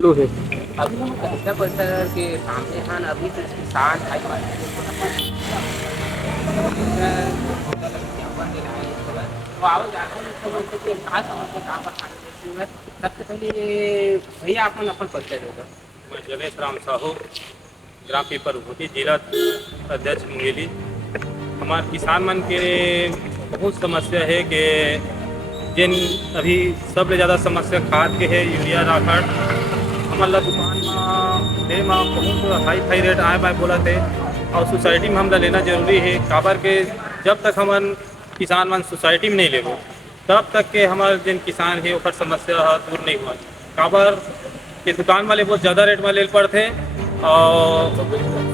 लो है। अभी हम कलेक्टर परिसर के सामने हैं ना, अभी तो किसान भाई सबसे पहले भैया आप अपन परिचय देगा। मैं जगेश राम साहू, ग्राम पीपरभूति, जिला अध्यक्ष मुंगेली। हमारे किसान मन के बहुत समस्या है कि जिन अभी सबले ज़्यादा समस्या खाद के है, यूरिया राखड़ हमारा दुकान में बहुत हाई फाई रेट आए बाय बोला थे। और सोसाइटी में हमला लेना जरूरी है, काबर के जब तक हमारे किसान मन सोसाइटी में नहीं लेबो तब तक के हमारे जिन किसान है ओकर समस्या दूर नहीं हुआ। काबर के दुकान वाले बहुत ज़्यादा रेट में ले पड़ते और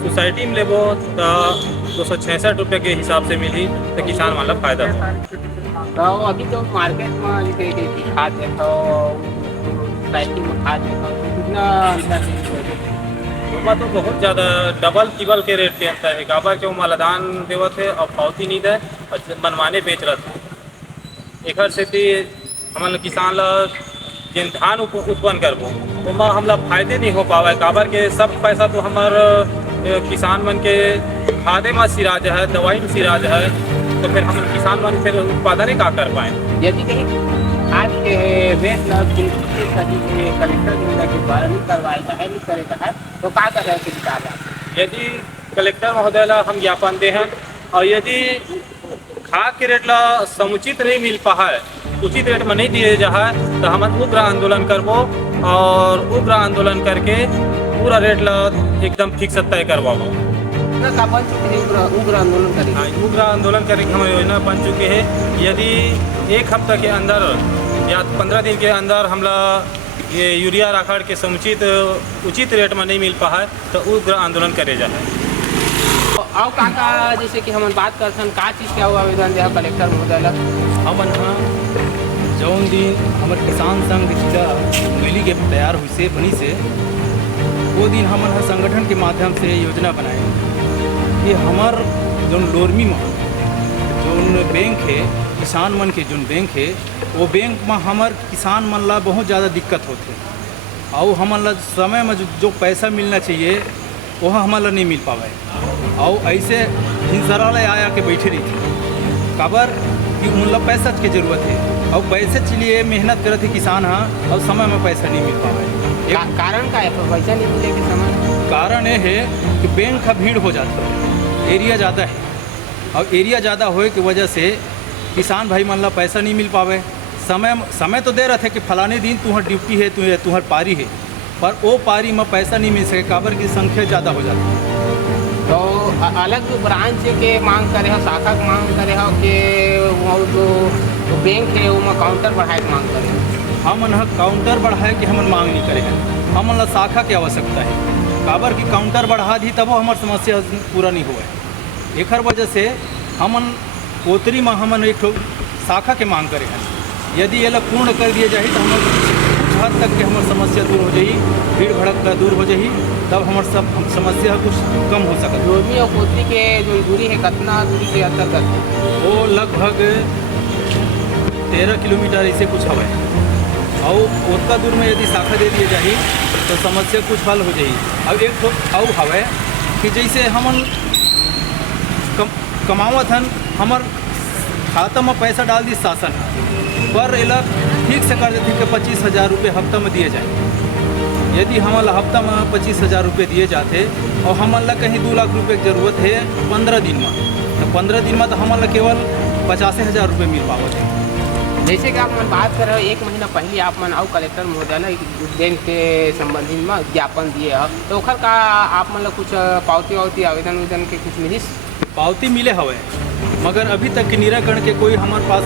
सोसाइटी में लेबो तो 266 रुपये के हिसाब से मिली तो किसान वाला फायदा हो। तो अभी तो मार्केट में जैसे खाद देखो, सोसाइटी में खाद देखो तो कितना अंतर है? तो बहुत ज़्यादा डबल टिबल के रेट के अंतर है। काबर के वो मालदान देवत है और पावती नहीं दे और मनमाने बेच रहा था। एक सेती हमारे किसान जिन धान उत्पन्न करबो उमा हमला फायदे नहीं हो पावा। काबर के सब पैसा तो हमार किसान मन के खादे में सिराज है, दवाई में सिराज है, तो फिर हम किसान मन फिर उत्पादन ही का कर पाए। यदि कहीं आज के वेस्ट कलेक्टर के द्वारा नहीं करवाएगा है, नहीं करेगा है तो क्या कर रहे हैं विचार? यदि कलेक्टर महोदय ला हम ज्ञापन दे हैं और यदि खाद के रेट ला समुचित नहीं मिल पा है, उचित रेट में नहीं दिए जा है, तो हम उग्र आंदोलन करबो और उग्र आंदोलन करके पूरा रेट ला एकदम फिक्स तय करवाबो। उग्र आंदोलन करेंगे। उग्र आंदोलन करने की हमारी योजना बन चुकी है। यदि एक हफ्ता के अंदर या 15 दिन के अंदर हमला ये यूरिया राखड़ के समुचित उचित रेट में नहीं मिल पा है तो उग्र आंदोलन करे जाए। और काका जैसे कि हम बात करते हैं का चीज़ क्या हुआ आवेदन दिया कलेक्टर महोदय? हमन हाँ जौन दिन हमारे किसान संघ जिला मुंगेली के तैयार हुई से बनी से वो दिन हमन हाँ संगठन के माध्यम से योजना बनाए कि हमार जौन लोरमी में जौन बैंक है, किसान मन के जौन बैंक है, वो बैंक में हमार किसान मन ला बहुत ज़्यादा दिक्कत होते और हमन ला समय में जो पैसा मिलना चाहिए वह हमन ला नहीं मिल पावे और ऐसे हिंसरालय आया के बैठे रही थी। काबर कि उन लोग पैसा की ज़रूरत है और पैसे के लिए मेहनत करते किसान हाँ और समय में पैसा नहीं मिल पावे। कारण का है पैसा नहीं मिले के समय? कारण ये है कि बैंक का भीड़ हो जाता है, एरिया ज़्यादा है और एरिया ज़्यादा होए की वजह से किसान भाई मन ला पैसा नहीं मिल पावे। समय तो दे रहे थे कि फलाने दिन तुम्हार ड्यूटी है, तुम्हार पारी है, पर वो पारी में पैसा नहीं मिल सके काबर की संख्या ज़्यादा हो जाती है। तो अलग ब्रांच के मांग करे हो, शाखा की मांग करे हो कि वो जो बैंक है वो काउंटर बढ़ाए की मांग करे? हम काउंटर बढ़ाए कि हम मांग नहीं करे हैं, हम शाखा की आवश्यकता है। काबर की काउंटर बढ़ा दी तब हमार समस्या पूरा नहीं हुआ। एक वजह से हमन कोतरी में हमन एक शाखा के मांग करे हैं। यदि ये लोग पूर्ण कर दिए जाए तो हम कुछ हद तक के हमार समस्या दूर हो जाए, भीड़ भड़क दूर हो जाए, तब हमार सब समस्या कुछ कम हो सकता। लोरमी और कोतरी के जो दूरी है कितना दूरी के अंतर्गत? वो लगभग 13 किलोमीटर ऐसे कुछ हवा और उतना दूर में यदि शाखा दे दिए जाए तो समस्या कुछ हल हो जाए। अब एक तो और हवा कि जैसे हमन कमावत हन, हमार खाता में पैसा डाल दी शासन पर एला ठीक से कर देती कि 25,000 रुपये हफ्ता में दिए जाए। यदि हमारा हफ्ता में 25,000 रुपये दिए जाते और हमारा कहीं 2 लाख रुपये की ज़रूरत है 15 दिन में, तो 15 दिन में तो हमारा केवल 85,000 रुपये मिल पावत है। जैसे कि आप मन बात कर रहे हो 1 महीना पहले आप मन और कलेक्टर महोदय ने बैंक के संबंधी में ज्ञापन दिए हो, तो ओखर का आप मन कुछ पावती वावती आवेदन के कुछ मिलिस? पावती मिले हवे मगर अभी तक के निराकरण के कोई हमारे पास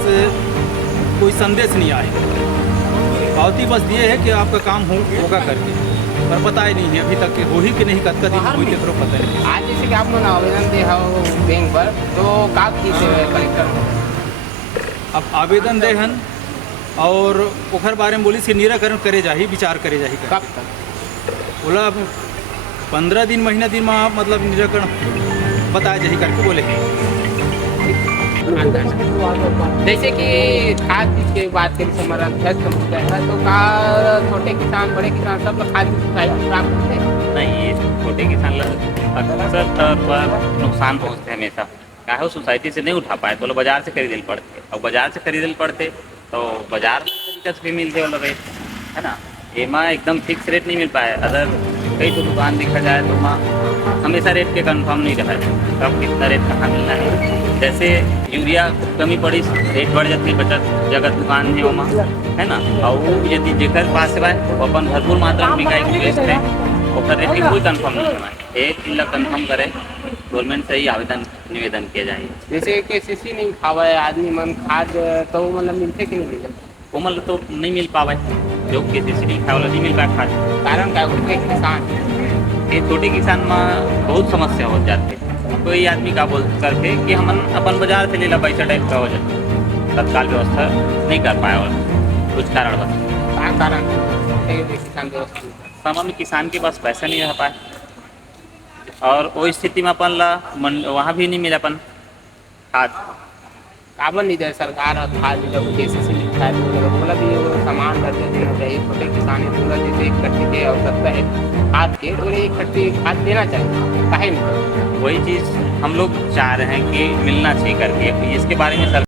कोई संदेश नहीं आए। पावती बस दिए है कि आपका काम होगा करके, पर पता ही नहीं है अभी तक हो ही कि नहीं कतका दिन कोई तेकरो पता नहीं। आज जैसे कि आप मन आवेदन दे हो बैंक पर, तो का चीज कलेक्टर अब आवेदन दे हन और ओखर बारे में बोली से निराकरण करे जाही, विचार करे जाही। कब तक बोला 15 दिन महीना दिन में मतलब निराकरण बताया जाही करके बोले हैं। जैसे कि खाद बीज की बात करें हमारा अध्यक्ष मुद्दा है, तो का छोटे किसान बड़े किसान सब लोग खाद बीज की सहायता प्राप्त करते हैं। नहीं, ये छोटे किसान लोग अक्सर तौर पर नुकसान पहुँचते हैं हमेशा। काहे वो सोसाइटी से नहीं उठा पाए तो लोग बाजार से खरीदे पड़ते, और बाजार से खरीदे पड़ते तो बाजार तरीके से भी मिलते वाला रेट, है ना। एमा एकदम फिक्स रेट नहीं मिल पाए। अगर कई तो दुकान देखा जाए तो वहाँ हमेशा रेट के कंफर्म नहीं रहा है, कब कितना रेट कहाँ मिलना है। जैसे यूरिया कमी पड़ी, रेट बढ़ जाती है, बचत जगह दुकान है वहाँ, है ना। और वो यदि जेकर पास से वो अपन भरपूर मात्रा में बिकाई की बेचते हैं, और रेट की कोई कंफर्म नहीं है। एक चीज कंफर्म करे, गवर्नमेंट से ही आवेदन निवेदन किया जाए। जैसे केसीसी नहीं खावा आदमी मन खाद, तो वो मतलब मिलते कि नहीं मिलते? वो मतलब तो नहीं मिल पावे, जो किसी नहीं खाए वाला नहीं मिल पाए खाद। कारण क्या होते किसान ये छोटे किसान में बहुत समस्या हो जाती है। कोई आदमी का बोल करके कि हम अपन बाजार से ले ला पैसा टाइप का हो जाता है, तत्काल व्यवस्था नहीं कर पाए और कुछ कारण बस कारण किसान व्यवस्था समय में किसान के पास पैसा नहीं रह पाए, और वो स्थिति में अपन ला वहाँ भी नहीं मिला अपन खाद। काबर नहीं दे सरकार और खाद जब केसीसी लिखा है तो बोला भी वो सामान दर्जे देना चाहिए। छोटे किसान है पूरा जैसे एक कट्टी के आवश्यकता है खाद के, तो एक कट्टी खाद देना चाहिए, काहे नहीं। वही चीज़ हम लोग चाह रहे हैं कि मिलना चाहिए करके, इसके बारे में